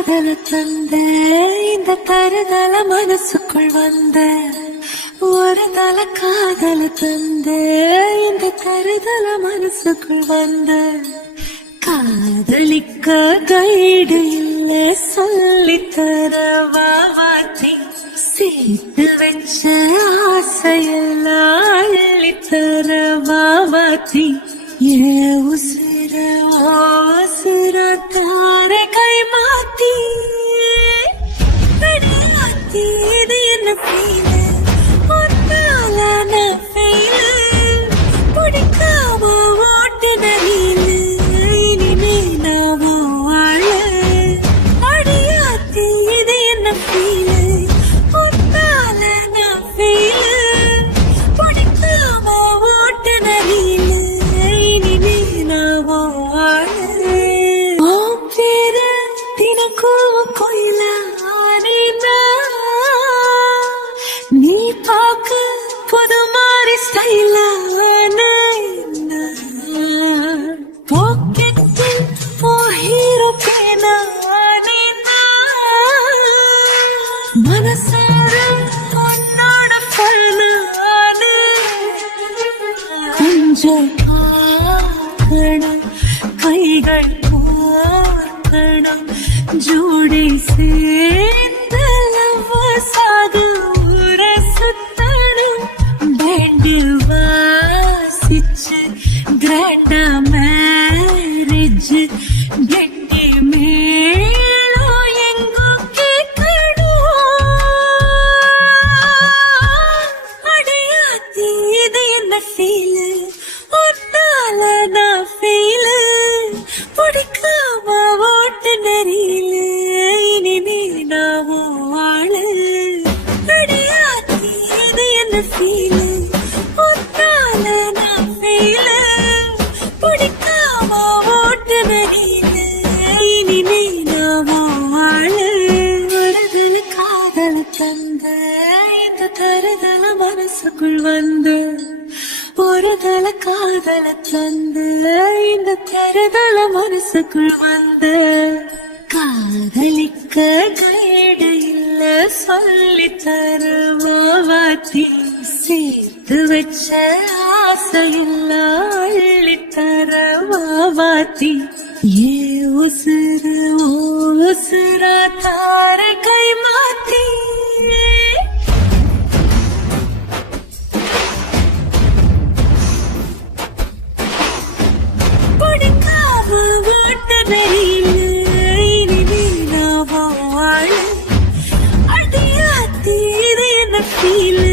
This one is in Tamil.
காதல தந்த இந்த தருதல மனசுக்குள் வந்த ஒரு தல காதல தந்த இந்த தருதல மனசுக்குள் வந்த காதலிக்க கைடு இல்ல சொல்லித்தர வாவாத்தி சேர்த்து வச்ச ஆசையெல்லாம் அள்ளித்தர வாவாத்தி ஏ உசிர உசிர தார கை மாத்தி மாத்தி இது என்ன ஃபீல் ஒன்னால நான் ஃபெயில் பிடிக்காம ஓட்டு நரீல் இனிமே நான் வாழ அடியாத்தி இது என்ன ஃபீல் ஒன்னால நான் ஃபெயில் பிடிக்காம ஓட்டு நரீல் இனிமே நான் வாழ ஓம் பேர தினக்கும் கோயில நீ பாக்க புது மாதிரி ஸ்டைலான பாக்கெட்டில் ஓ ஹீரோ பேனா மனசார உன்னோட பண்ணான கொஞ்சம் பார்க்கணும் கைகள் பார்க்கணும் ஜோடி சேர்ந்து லவ்வசாக ஊர சுத்தணும் பேண்டு வாசிச்சு கிராண்டா மேரேஜ் கெட்டி மேலும் எங்கோ கேட்கணும் அடையாத்தி இது என்ன ஃபீல் ஒன்னால நான் ஃபீல் பிடிக்காம ஓட்டு நெறியில இனிமே நான் வாழ அடையாத்தி இது என்ன ஃபீல் ஒன்னால நான் ஃபீல் பிடிக்காம ஓட்டு நெறியில இனிமே நான் வாழ வருதல காதல தந்த இந்த தருதல மனசுக்குள் வந்து ஒரு தல காதல தந்து இந்த தருதல மனசுக்குள் வந்து காதலிக்க கைடு இல்ல சொல்லித்தர வாவாத்தி சேர்த்து வச்ச ஆசையில்ல அள்ளித்தர வாவாத்தி ஏ உசுர உசுர தார கை மாத்தி feel